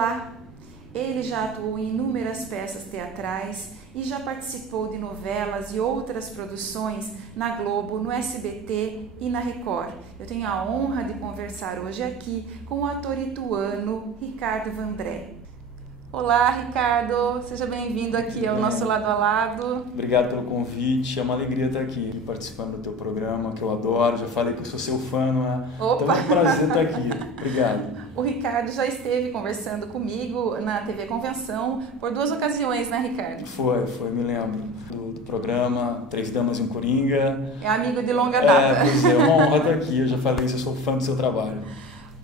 Olá! Ele já atuou em inúmeras peças teatrais e já participou de novelas e outras produções na Globo, no SBT e na Record. Eu tenho a honra de conversar hoje aqui com o ator ituano Ricardo Vandré. Olá, Ricardo! Seja bem-vindo aqui ao nosso Lado a Lado. Obrigado pelo convite, é uma alegria estar aqui participando do teu programa, que eu adoro. Já falei que eu sou seu fã, não é? Opa! Então é um prazer estar aqui. Obrigado. O Ricardo já esteve conversando comigo na TV Convenção por 2 ocasiões, né, Ricardo? Foi, me lembro do programa Três Damas e um Coringa. É amigo de longa data. Pois é, uma honra estar aqui. Eu já falei que eu sou fã do seu trabalho.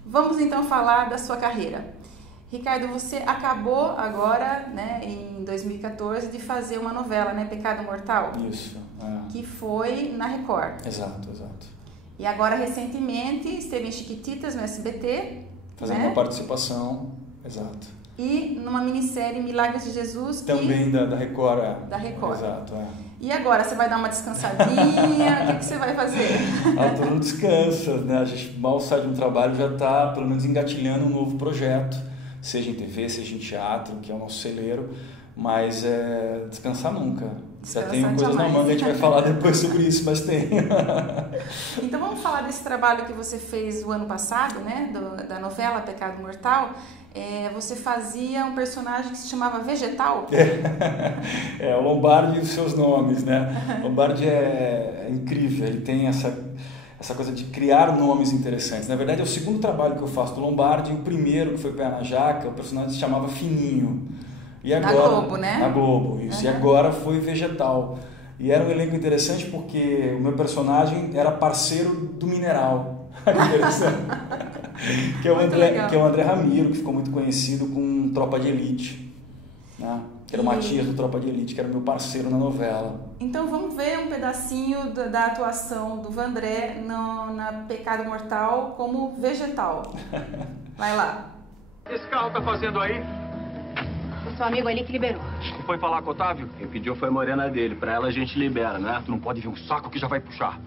Vamos então falar da sua carreira. Ricardo, você acabou agora, né, em 2014, de fazer uma novela, né, Pecado Mortal? Isso. Que foi na Record. Exato. E agora, recentemente, esteve em Chiquititas, no SBT. Fazendo né? uma participação, exato. E numa minissérie Milagres de Jesus. Também da Record. Da Record. Exato, E agora, você vai dar uma descansadinha? O que você vai fazer? Todo mundo descansa, né? A gente mal sai de um trabalho já está, pelo menos, engatilhando um novo projeto, seja em TV, seja em teatro, que é o nosso celeiro, mas descansar nunca. Já tenho coisas na manga, a gente vai falar depois sobre isso, mas tem. Então vamos falar desse trabalho que você fez o ano passado, né? Da novela Pecado Mortal. Você fazia um personagem que se chamava Vegetal? O Lombardi e os seus nomes, né? O Lombardi é incrível, ele tem essa coisa de criar nomes interessantes. Na verdade, é o segundo trabalho que eu faço do Lombardi, o primeiro, que foi Pé na Jaca, o personagem se chamava Fininho. E agora, na Globo, né? Na Globo, isso. Uhum. E agora foi Vegetal. E era um elenco interessante porque o meu personagem era parceiro do Mineral. Interessante. que é o André Ramiro, que ficou muito conhecido com Tropa de Elite. Né? Que era o Matias do Tropa de Elite, que era o meu parceiro na novela. Então vamos ver um pedacinho da atuação do Vandré na Pecado Mortal como Vegetal. Vai lá. O que esse carro tá fazendo aí? O seu amigo ali que liberou. Foi falar com o Otávio? Quem pediu foi a morena dele. Pra ela a gente libera, né? Tu não pode ver um saco que já vai puxar.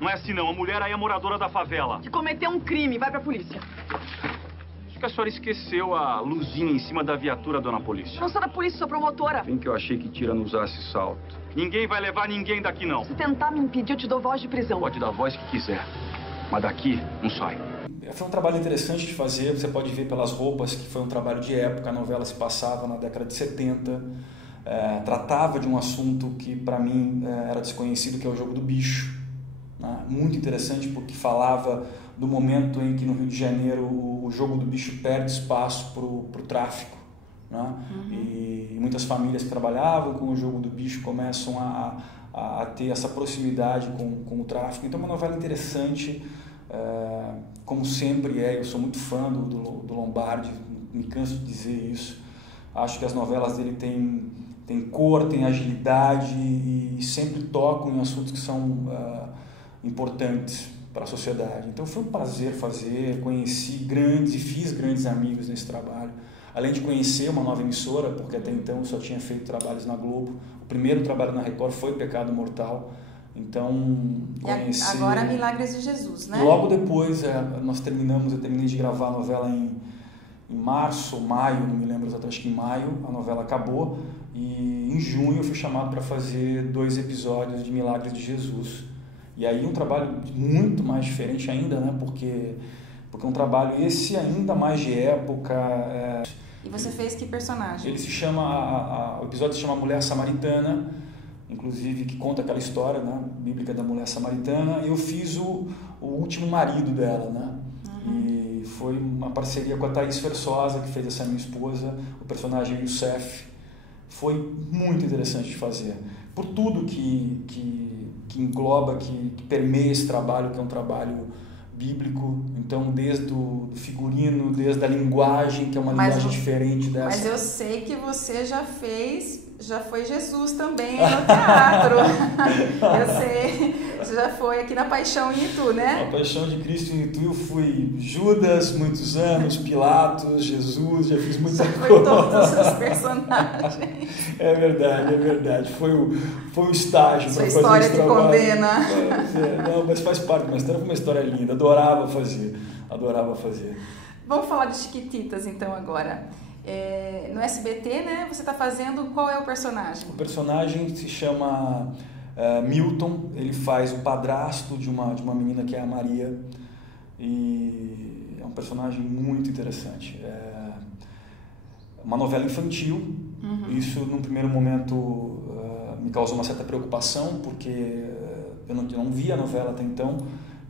Não é assim não, a mulher aí é moradora da favela. Que cometeu um crime, vai pra polícia. Acho que a senhora esqueceu a luzinha em cima da viatura, dona polícia. Não sou da polícia, sou promotora. Bem que eu achei que Tira não usasse salto. Ninguém vai levar ninguém daqui não. Se tentar me impedir, eu te dou voz de prisão. Pode dar a voz que quiser, mas daqui não sai. Foi um trabalho interessante de fazer, você pode ver pelas roupas que foi um trabalho de época, a novela se passava na década de 70, tratava de um assunto que para mim era desconhecido, que é o jogo do bicho. Né? Muito interessante porque falava do momento em que no Rio de Janeiro o jogo do bicho perde espaço para o tráfico. Né? Uhum. E muitas famílias que trabalhavam com o jogo do bicho começam a ter essa proximidade com o tráfico. Então é uma novela interessante. Como sempre eu sou muito fã do Lombardi, me canso de dizer isso. Acho que as novelas dele têm cor, têm agilidade e sempre tocam em assuntos que são importantes para a sociedade. Então foi um prazer fazer, conheci grandes e fiz grandes amigos nesse trabalho. Além de conhecer uma nova emissora, porque até então eu só tinha feito trabalhos na Globo. O primeiro trabalho na Record foi Pecado Mortal. Então, conheci... E agora Milagres de Jesus, né? Logo depois, eu terminei de gravar a novela em março, maio, não me lembro exatamente, acho que em maio a novela acabou. E em junho eu fui chamado para fazer 2 episódios de Milagres de Jesus. E aí um trabalho muito mais diferente ainda, né? Porque é um trabalho esse ainda mais de época. E você fez que personagem? Ele se chama, o episódio se chama Mulher Samaritana, inclusive que conta aquela história, né, bíblica da mulher samaritana. Eu fiz o último marido dela, né? Uhum. E foi uma parceria com a Thaís Versosa, que fez essa minha esposa, o personagem Youssef. Foi muito interessante de fazer, por tudo que engloba, que permeia esse trabalho, que é um trabalho bíblico. Então, desde o figurino, desde a linguagem, que é uma linguagem diferente dessa. Mas eu sei que você já foi Jesus também no teatro. Eu sei, você já foi aqui na Paixão em Itu, né? Na Paixão de Cristo em Itu eu fui Judas, muitos anos, Pilatos, Jesus, já fiz muita coisa. Foi todos os personagens. É verdade. Foi o estágio para fazer esse trabalho. Sua história te condena. Não, mas faz parte, mas foi uma história linda, adorava fazer. Vamos falar de Chiquititas então agora. No SBT, né, você está fazendo, qual é o personagem? O personagem se chama Milton, ele faz o padrasto de uma menina que é a Maria, e é um personagem muito interessante. É uma novela infantil. Isso, num primeiro momento, me causou uma certa preocupação, porque eu não via a novela até então,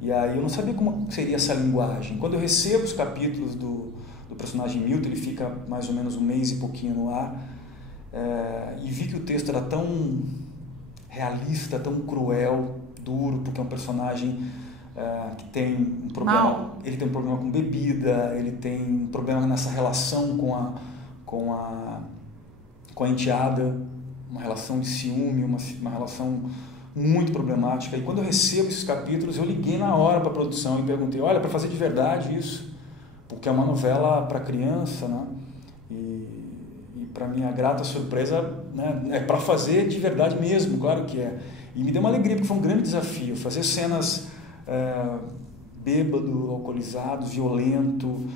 e aí eu não sabia como seria essa linguagem. Quando eu recebo os capítulos do personagem Milton, ele fica mais ou menos um mês e pouquinho no ar, e vi que o texto era tão realista, tão cruel, duro, porque é um personagem que tem um problema, ele tem um problema com bebida, ele tem um problema nessa relação com a enteada, uma relação de ciúme, uma relação muito problemática. E quando eu recebo esses capítulos, eu liguei na hora para a produção e perguntei, olha, para fazer de verdade isso, porque é uma novela para criança, né? E para minha grata surpresa, né, é para fazer de verdade mesmo, claro que é. E me deu uma alegria, porque foi um grande desafio, fazer cenas bêbado, alcoolizado, violento,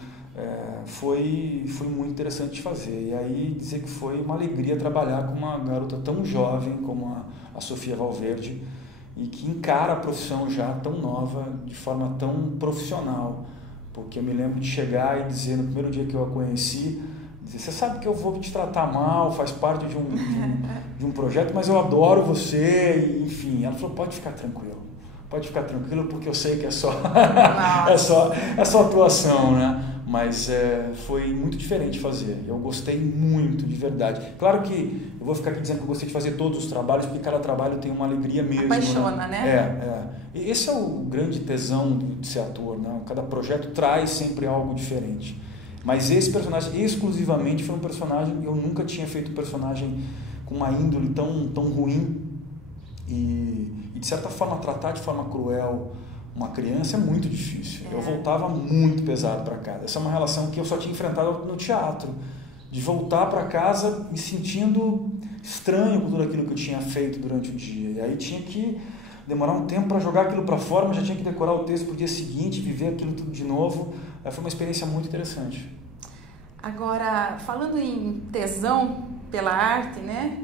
foi muito interessante de fazer. E aí dizer que foi uma alegria trabalhar com uma garota tão jovem como a Sofia Valverde, e que encara a profissão já tão nova, de forma tão profissional. Porque eu me lembro de chegar e dizer, no primeiro dia que eu a conheci, dizer, você sabe que eu vou te tratar mal, faz parte de um projeto, mas eu adoro você, e, enfim. Ela falou, pode ficar tranquilo, porque eu sei que é só atuação, né? Mas foi muito diferente fazer, eu gostei muito, de verdade. Claro que eu vou ficar aqui dizendo que eu gostei de fazer todos os trabalhos, porque cada trabalho tem uma alegria mesmo. Apaixona, né? E esse é o grande tesão de ser ator, né? Cada projeto traz sempre algo diferente. Mas esse personagem, exclusivamente, foi um personagem, eu nunca tinha feito um personagem com uma índole tão ruim, e de certa forma tratar de forma cruel uma criança é muito difícil. Eu voltava muito pesado para casa. Essa é uma relação que eu só tinha enfrentado no teatro, de voltar para casa me sentindo estranho com tudo aquilo que eu tinha feito durante o dia. E aí tinha que demorar um tempo para jogar aquilo para fora, mas já tinha que decorar o texto para o dia seguinte, viver aquilo tudo de novo. Foi uma experiência muito interessante. Agora, falando em tesão pela arte, né?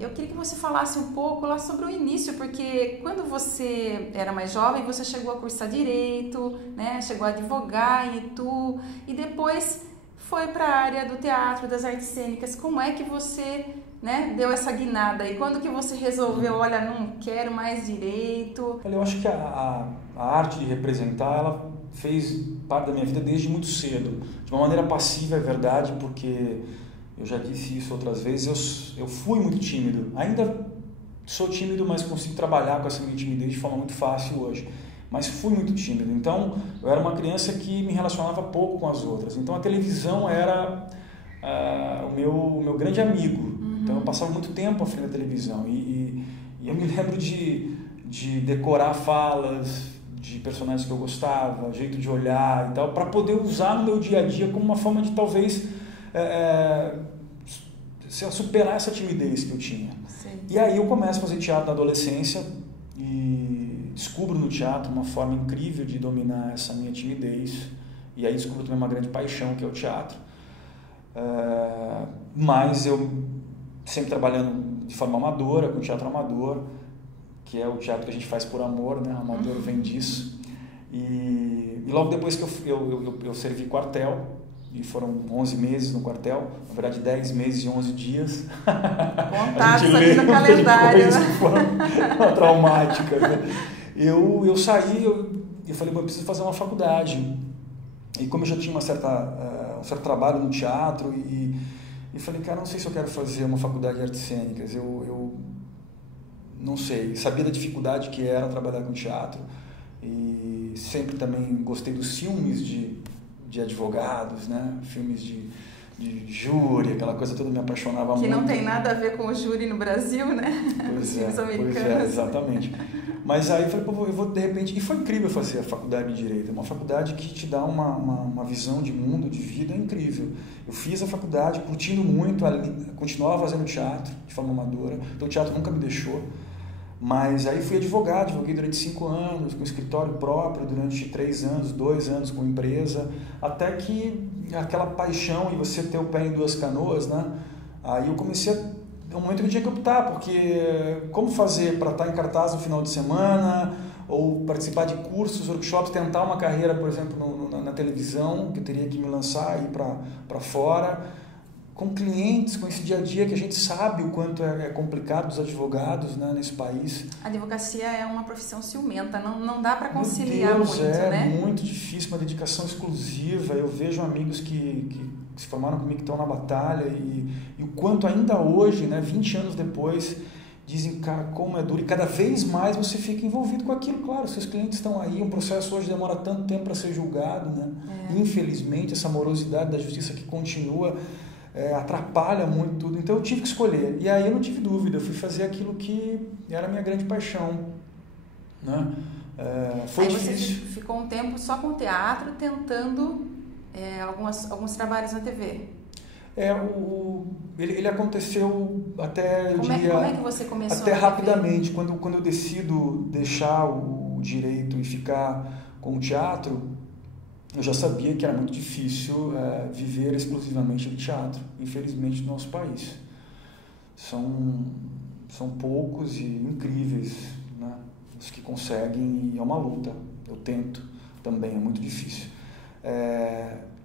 Eu queria que você falasse um pouco lá sobre o início, porque quando você era mais jovem, você chegou a cursar Direito, né? Chegou a advogar em Itu, e depois foi para a área do teatro, das artes cênicas. Como é que você, né, deu essa guinada? E quando que você resolveu, olha, não quero mais Direito? Olha, eu acho que a arte de representar, ela fez parte da minha vida desde muito cedo. De uma maneira passiva, é verdade, porque eu já disse isso outras vezes, eu fui muito tímido. Ainda sou tímido, mas consigo trabalhar com essa minha timidez de forma muito fácil hoje. Mas fui muito tímido. Então, eu era uma criança que me relacionava pouco com as outras. Então, a televisão era o meu grande amigo. Então, eu passava muito tempo à frente da televisão. E eu me lembro de decorar falas de personagens que eu gostava, jeito de olhar e tal, para poder usar no meu dia a dia como uma forma de, talvez, superar essa timidez que eu tinha. Sim. E aí eu começo a fazer teatro na adolescência e descubro no teatro uma forma incrível de dominar essa minha timidez, e aí descubro também uma grande paixão, que é o teatro. Mas eu sempre trabalhando de forma amadora, com teatro amador, que é o teatro que a gente faz por amor, né? Amador vem disso. E logo depois que eu servi quartel, e foram 11 meses no quartel, na verdade 10 meses e 11 dias. Contados aqui no calendário. Foram traumáticas, né? Eu saí, eu falei, eu preciso fazer uma faculdade. E como eu já tinha um certo trabalho no teatro, e falei, cara, não sei se eu quero fazer uma faculdade de artes cênicas. Eu não sei, sabia da dificuldade que era trabalhar com teatro, e sempre também gostei dos filmes de advogados, né? Filmes de júri, aquela coisa toda me apaixonava muito. Que não tem nada a ver com o júri no Brasil, né? Pois é, exatamente. Mas aí eu falei, pô, eu vou de repente... E foi incrível fazer a faculdade de Direito, uma faculdade que te dá uma visão de mundo, de vida incrível. Eu fiz a faculdade curtindo muito, continuava fazendo teatro de forma amadora, então o teatro nunca me deixou. Mas aí fui advogado, advoguei durante 5 anos, com escritório próprio, durante 3 anos, 2 anos com empresa, até que aquela paixão e você ter o pé em 2 canoas, né? Aí eu comecei um momento que eu tinha que optar, porque como fazer para estar em cartaz no final de semana, ou participar de cursos, workshops, tentar uma carreira, por exemplo, na televisão, que eu teria que me lançar e ir para fora, com clientes, com esse dia a dia que a gente sabe o quanto é complicado os advogados, né, nesse país. A advocacia é uma profissão ciumenta, não dá para conciliar muito, né? É muito difícil, uma dedicação exclusiva. Eu vejo amigos que se formaram comigo, que estão na batalha, e o quanto ainda hoje, né, 20 anos depois, dizem, cara, como é duro, e cada vez mais você fica envolvido com aquilo. Claro, seus clientes estão aí, um processo hoje demora tanto tempo para ser julgado, né? Infelizmente, essa morosidade da justiça que continua atrapalha muito tudo, então eu tive que escolher, e aí eu não tive dúvida, eu fui fazer aquilo que era a minha grande paixão, né? Foi aí difícil. Você ficou um tempo só com teatro, tentando alguns trabalhos na TV. Ele aconteceu até, como é que você começou? Até rapidamente, quando eu decido deixar o direito e ficar com o teatro, eu já sabia que era muito difícil viver exclusivamente de teatro, infelizmente, no nosso país. São poucos e incríveis, né, os que conseguem, e é uma luta. Eu tento também, é muito difícil.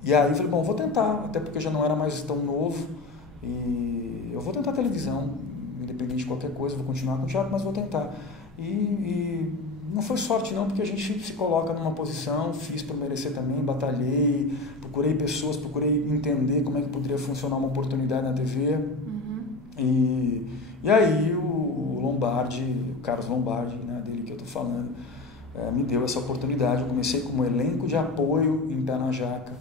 E aí eu falei, bom, vou tentar, até porque eu já não era mais tão novo, e eu vou tentar televisão, independente de qualquer coisa, vou continuar com o teatro, mas vou tentar. E não foi sorte não, porque a gente se coloca numa posição, fiz por merecer também, batalhei, procurei pessoas, procurei entender como é que poderia funcionar uma oportunidade na TV. E aí o Lombardi, o Carlos Lombardi, né, dele que eu estou falando, me deu essa oportunidade. Eu comecei como elenco de apoio em Pé na Jaca.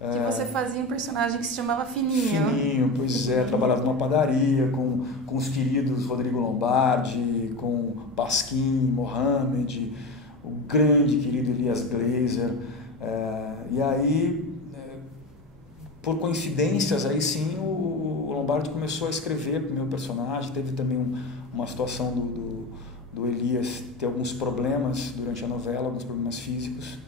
Que você fazia um personagem que se chamava Fininho. Fininho, pois é, trabalhava numa padaria com os queridos Rodrigo Lombardi, com Pasquim, Mohamed, o grande querido Elias Glazer. E aí, por coincidências, aí sim o Lombardi começou a escrever o meu personagem. Teve também uma situação do Elias ter alguns problemas durante a novela, alguns problemas físicos.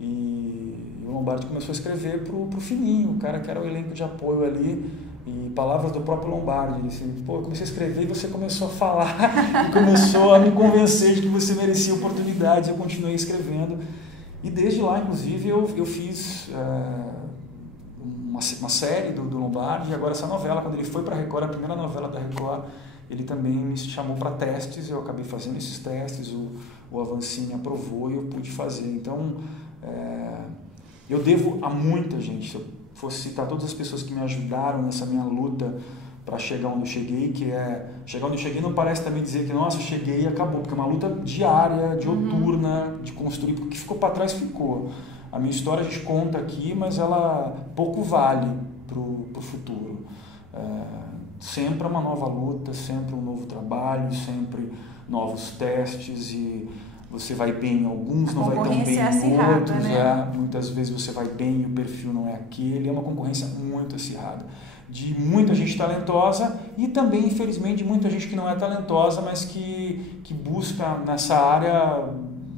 E o Lombardi começou a escrever pro Fininho, o cara que era o elenco de apoio ali, e palavras do próprio Lombardi. Ele disse, eu comecei a escrever e você começou a falar e começou a me convencer de que você merecia oportunidades. Eu continuei escrevendo, e desde lá, inclusive, eu fiz uma série do Lombardi, e agora essa novela, quando ele foi para a Record, a primeira novela da Record, ele também me chamou para testes, eu acabei fazendo esses testes, o Avancini aprovou e eu pude fazer. Então, eu devo a muita gente. Se eu fosse citar todas as pessoas que me ajudaram nessa minha luta para chegar onde eu cheguei, chegar onde eu cheguei não parece também dizer que, nossa, cheguei e acabou, porque é uma luta diária, diuturna, de construir, porque o que ficou para trás ficou. A minha história a gente conta aqui, mas ela pouco vale pro futuro. Sempre uma nova luta, sempre um novo trabalho, sempre novos testes, e você vai bem em alguns, não vai tão bem em outros. Né? Muitas vezes você vai bem e o perfil não é aquele. É uma concorrência muito acirrada, de muita gente talentosa e também, infelizmente, de muita gente que não é talentosa, mas que busca nessa área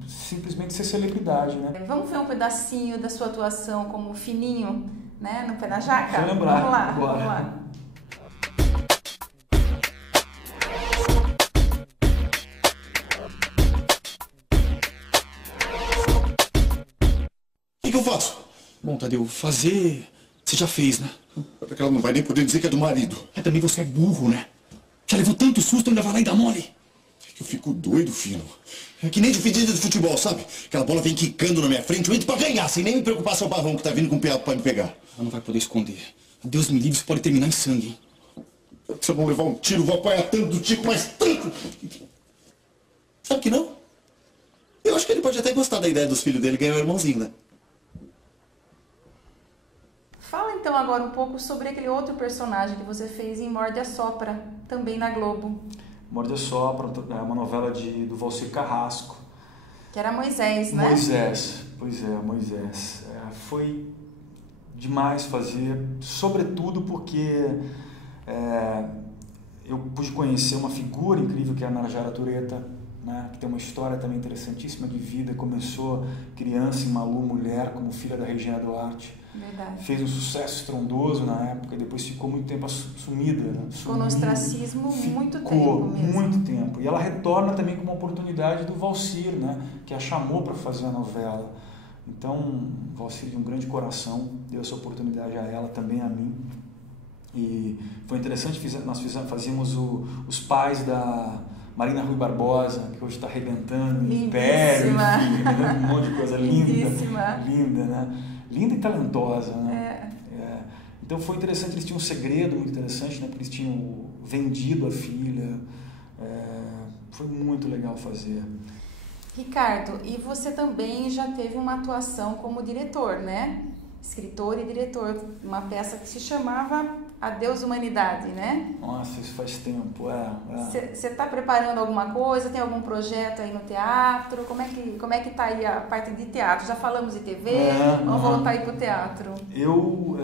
simplesmente ser celebridade. Né? Vamos ver um pedacinho da sua atuação como Fininho, né, no Pé na Jaca? Vou lembrar. Vamos lá, agora. Vamos lá. O que eu faço? Bom, Tadeu, fazer... Você já fez, né? Porque ela não vai nem poder dizer que é do marido. Também você é burro, né? Já levou tanto susto, ainda vai lá e dá mole. Eu fico doido, Fino. É que nem dividida de futebol, sabe? Aquela bola vem quicando na minha frente, eu entro pra ganhar, sem nem me preocupar se é o Barrão que tá vindo com o peado pra me pegar. Ela não vai poder esconder. Deus me livre, isso pode terminar em sangue, hein? Se eu não levar um tiro, vou apanhar tanto do Tico, mas tanto! Sabe que não? Eu acho que ele pode até gostar da ideia dos filhos dele ganhar o irmãozinho, né? Fala então agora um pouco sobre aquele outro personagem que você fez em Morde a Sopra, também na Globo. Morde a Sopra é uma novela do Valcir Carrasco. Que era Moisés, né? Moisés, pois é, Moisés. Foi demais fazer, sobretudo porque eu pude conhecer uma figura incrível que é a Narjara Tureta, né, que tem uma história também interessantíssima de vida. Começou criança em Malu, mulher, como filha da Regina Duarte. Verdade. Fez um sucesso estrondoso na época e depois ficou muito tempo sumida. Né? Ficou no ostracismo muito tempo mesmo. Muito tempo. E ela retorna também com uma oportunidade do Valcir, né, que a chamou para fazer a novela. Então, o Valcir, de um grande coração, deu essa oportunidade a ela, também a mim. E foi interessante, nós fazíamos os pais da Marina Rui Barbosa, que hoje está arrebentando no Império, enfim, um monte de coisa linda, linda, né? Linda e talentosa, né? Então foi interessante, eles tinham um segredo muito interessante, né? Porque eles tinham vendido a filha, foi muito legal fazer. Ricardo, e você também já teve uma atuação como diretor, né? Escritor e diretor, uma peça que se chamava Adeus Humanidade, né? Nossa, isso faz tempo, Você está preparando alguma coisa? Tem algum projeto aí no teatro? Como é que tá aí a parte de teatro? Já falamos de TV, vamos voltar aí pro teatro. Eu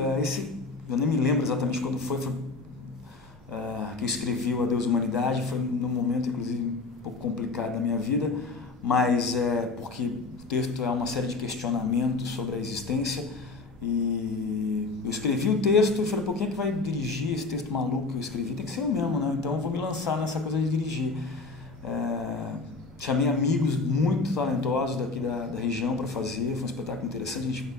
nem me lembro exatamente quando foi que eu escrevi o Adeus Humanidade, foi num momento, inclusive, um pouco complicado da minha vida, mas porque o texto é uma série de questionamentos sobre a existência. E eu escrevi o texto e falei, quem é que vai dirigir esse texto maluco que eu escrevi? Tem que ser eu mesmo, né? Então eu vou me lançar nessa coisa de dirigir. Chamei amigos muito talentosos daqui da região para fazer, foi um espetáculo interessante, a gente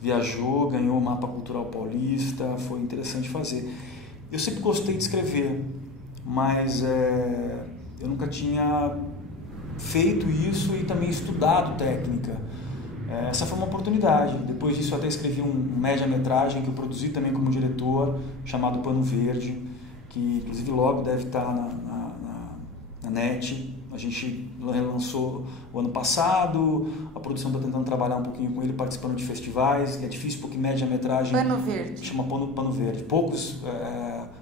viajou, ganhou o Mapa Cultural Paulista, foi interessante fazer. Eu sempre gostei de escrever, mas eu nunca tinha feito isso e também estudado técnica. Essa foi uma oportunidade. Depois disso eu até escrevi um média-metragem que eu produzi também como diretor, chamado Pano Verde, que inclusive logo deve estar na net. A gente relançou o ano passado, a produção está tentando trabalhar um pouquinho com ele, participando de festivais, que é difícil porque média-metragem... Pano Verde. Chama Pano Verde. Poucos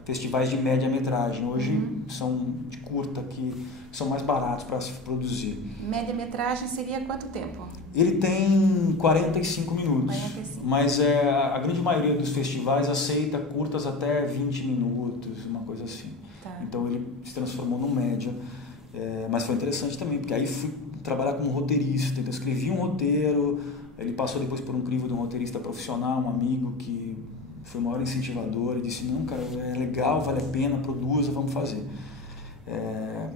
festivais de média-metragem hoje são de curta, que são mais baratos para se produzir. Média-metragem seria quanto tempo? Ele tem 45 minutos, 45. Mas a grande maioria dos festivais aceita curtas até 20 minutos, uma coisa assim. Tá. Então ele se transformou no média, mas foi interessante também, porque aí fui trabalhar como roteirista, então escrevi um roteiro, ele passou depois por um crivo de um roteirista profissional, um amigo que foi o maior incentivador e disse, não cara, é legal, vale a pena, produza, vamos fazer.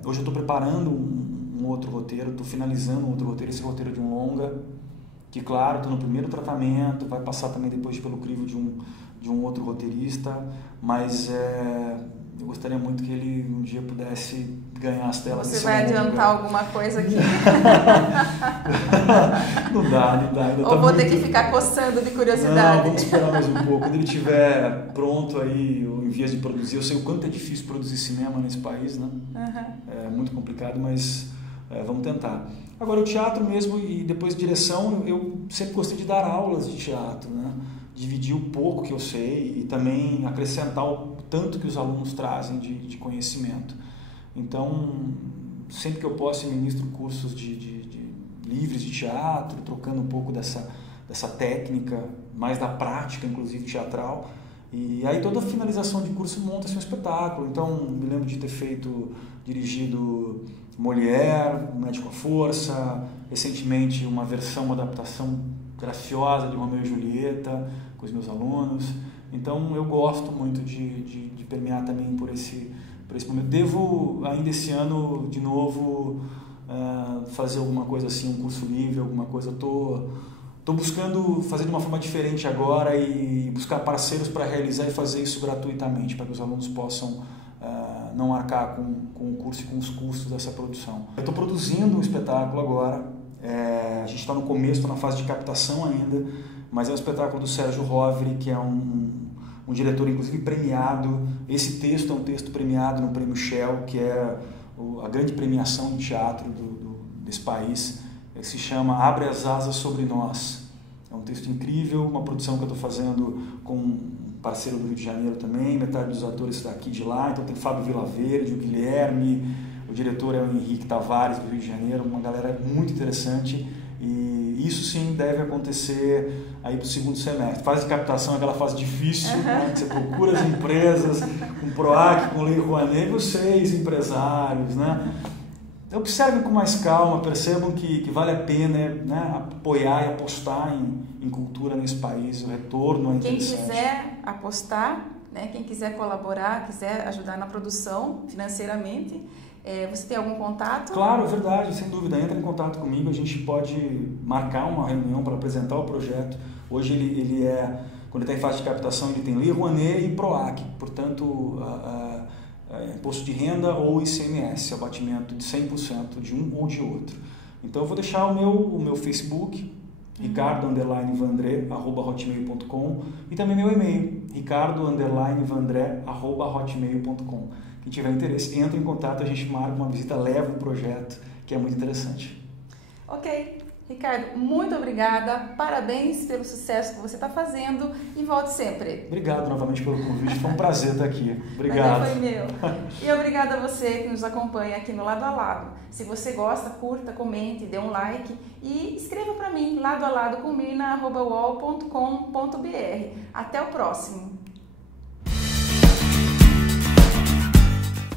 Hoje eu estou preparando um outro roteiro, estou finalizando um outro roteiro, esse roteiro de um longa, que claro, estou no primeiro tratamento, vai passar também depois pelo crivo de um outro roteirista, mas eu gostaria muito que ele um dia pudesse ganhar as telas. Você vai adiantar alguma coisa aqui? Não dá. Ou vou ter que ficar coçando de curiosidade? Não, vamos esperar mais um pouco. Quando ele estiver pronto aí, ou em vias de produzir, eu sei o quanto é difícil produzir cinema nesse país, né? É muito complicado, mas vamos tentar. Agora, o teatro mesmo, e depois direção, eu sempre gostei de dar aulas de teatro, né? Dividir o pouco que eu sei e também acrescentar o tanto que os alunos trazem de conhecimento. Então, sempre que eu posso, eu ministro cursos livres de teatro, trocando um pouco dessa técnica, mais da prática, inclusive, teatral. E aí toda a finalização de curso monta-se um espetáculo. Então, me lembro de ter dirigido Molière, Médico à Força, recentemente uma adaptação graciosa de Romeu e Julieta, com os meus alunos. Então, eu gosto muito de permear também por esse momento. Devo, ainda esse ano, de novo, fazer alguma coisa assim, um curso livre, alguma coisa. Estou buscando fazer de uma forma diferente agora e buscar parceiros para realizar e fazer isso gratuitamente, para que os alunos possam não arcar com o curso e com os custos dessa produção. Eu estou produzindo um espetáculo agora, a gente está no começo, está na fase de captação ainda, mas é um espetáculo do Sérgio Rovere, que é um diretor, inclusive, premiado. Esse texto é um texto premiado no Prêmio Shell, que é a grande premiação de teatro desse país, que se chama Abre as Asas Sobre Nós. É um texto incrível, uma produção que eu estou fazendo com um parceiro do Rio de Janeiro também, metade dos atores daqui de lá, então tem Fábio Vilaverde, o Guilherme, o diretor é o Henrique Tavares do Rio de Janeiro, uma galera muito interessante, e isso sim deve acontecer aí para o segundo semestre. Fase de captação é aquela fase difícil, né, que você procura as empresas com PROAC, com Lei Rouanet, vocês, empresários, né? Observem com mais calma, percebam que vale a pena, né, apoiar e apostar em cultura nesse país, o retorno é interessante. Quem quiser apostar, né, quem quiser colaborar, quiser ajudar na produção financeiramente, você tem algum contato? Claro, é verdade, sem dúvida. Entra em contato comigo, a gente pode marcar uma reunião para apresentar o projeto. Hoje ele quando ele está em fase de captação, ele tem Lei Rouanet e PROAC, portanto, imposto de renda ou ICMS, abatimento de 100% de um ou de outro. Então eu vou deixar o meu Facebook, ricardo_vandré@hotmail.com, e também meu e-mail, ricardo_vandré@hotmail.com. Quem tiver interesse, entra em contato, a gente marca uma visita, leva o projeto, que é muito interessante. Ok. Ricardo, muito obrigada, parabéns pelo sucesso que você está fazendo e volte sempre. Obrigado novamente pelo convite, foi um prazer estar aqui. Obrigado. Foi meu. E obrigada a você que nos acompanha aqui no Lado a Lado. Se você gosta, curta, comente, dê um like e escreva para mim, ladoalado@uol.com.br. Até o próximo.